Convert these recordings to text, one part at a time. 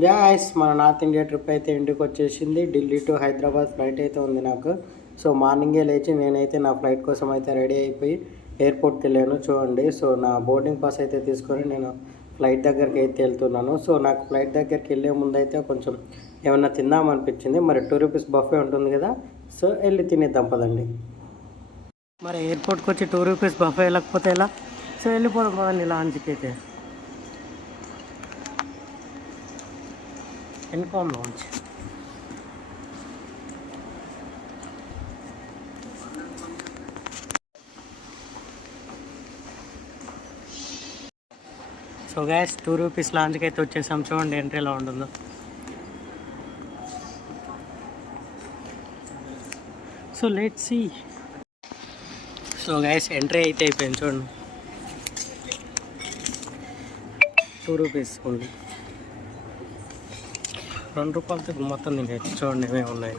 గ్యాస్ మన north India trip అయితే ఇంటికి వచ్చేసింది. ఢిల్లీ టు హైదరాబాద్ ఫ్లైట్ అయితే ఉంది నాకు. సో మార్నింగే లేచి నేనైతే నా ఫ్లైట్ కోసం అయితే రెడీ అయిపోయి ఎయిర్పోర్ట్కి వెళ్ళాను. చూడండి, సో నా బోర్డింగ్ పాస్ అయితే తీసుకొని నేను ఫ్లైట్ దగ్గరికి అయితే వెళ్తున్నాను. సో నాకు ఫ్లైట్ దగ్గరికి వెళ్ళే ముందు అయితే కొంచెం ఏమన్నా తిందామనిపించింది. మరి 2 రూపీస్ బఫే ఉంటుంది కదా, సో వెళ్ళి తినేద్దాం పదండి. మరి ఎయిర్పోర్ట్కి వచ్చి 2 రూపీస్ బఫే వెళ్ళకపోతే ఎలా? సో వెళ్ళిపోదాం పదండి లాంచ్కి అయితే. Income launch. So gas 2 rupees లాంచ్కి అయితే వచ్చేసాం. చూడండి ఎంట్రీ ఎలా ఉంటుందో. So let's see. So gas entry అయితే అయిపోయింది. చూడండి 2 రూపీస్ ఓన్లీ. 2 రూపాయలతో మొత్తం తినేది. చూడండి ఏమేమి ఉన్నాయి.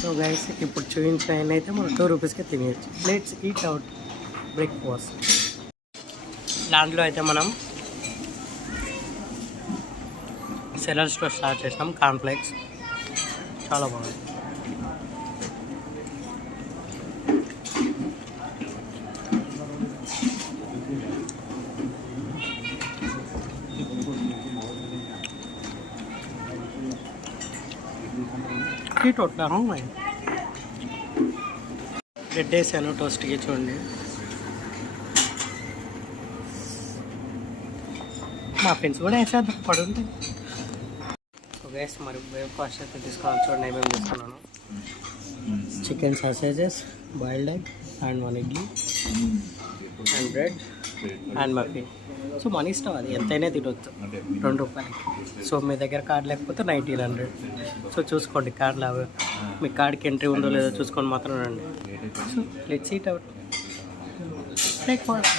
సో గైస్ ఇప్పుడు చూపించిన ఆయన అయితే మనం 2 రూపీస్కి తినేయచ్చు. Let's eat out breakfast. దాంట్లో అయితే మనం సెలర్స్లో స్టార్ట్ చేసినాం. కాన్ఫ్లెక్స్ చాలా బాగుంది. టోట్లాను బ్రెడ్ వేసాను టోస్ట్కి. చూడండి మా ఫ్రెండ్స్ కూడా వేసేద్దాం పడుంటే. గైస్ మరి బ్రేక్ఫాస్ట్ అయితే తీసుకోవాలి. చూడండి ఏమేమి తీసుకున్నాను. Chicken sausages, boiled egg and 1 idli and bread and muffin. So money ఇష్టం, అది ఎంతైనా తినొచ్చు 2 రూపాయలకి. సో మీ దగ్గర కార్డ్ లేకపోతే 1900. సో చూసుకోండి కార్డులో మీ కార్డ్కి ఎంట్రీ ఉందో లేదో చూసుకొని మాత్రం రండి. So let's eat out breakfast.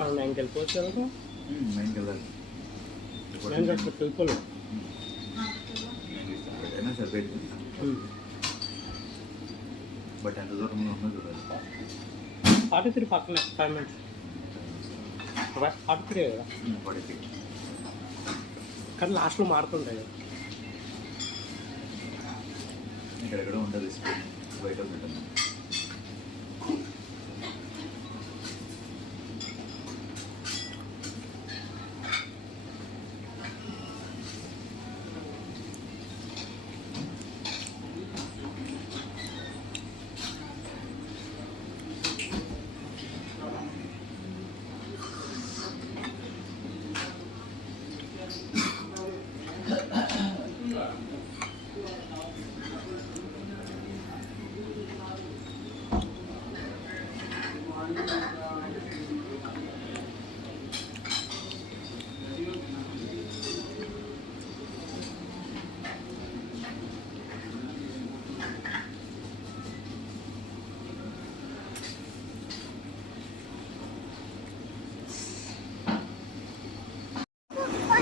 మనం 9కి వెళ్ళిపోవచ్చు కదా. 9కి వెళ్ళాలి. 9కి వెళ్ళిపోలేదు సరిపోయింది. బట్ ఎంత దూరంలో ఉన్నా చూడాలి. 43 పక్కనే 5 minutes. 43 కదా. 43 కానీ లాస్ట్లో మారుతుంటాయి కదా. ఇక్కడ ఉంటుంది బయట ఉంటుంది.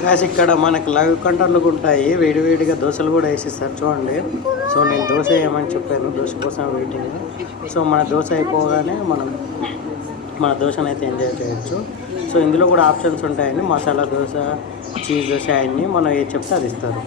గాయస్ ఇక్కడ మనకు లైవ్ కంటర్లు ఉంటాయి, వేడివేడిగా దోశలు కూడా వేసిస్తారు చూడండి. సో నేను దోశ వేయమని చెప్పాను, దోశ కోసం వెయిటింగ్. సో మన దోశ అయిపోగానే మనం మన దోశను అయితే ఎంజాయ్ చేయొచ్చు. సో ఇందులో కూడా ఆప్షన్స్ ఉంటాయండి, మసాలా దోశ, చీజ్ దోశ అన్నీ మనం ఏది చెప్తే అది ఇస్తారు.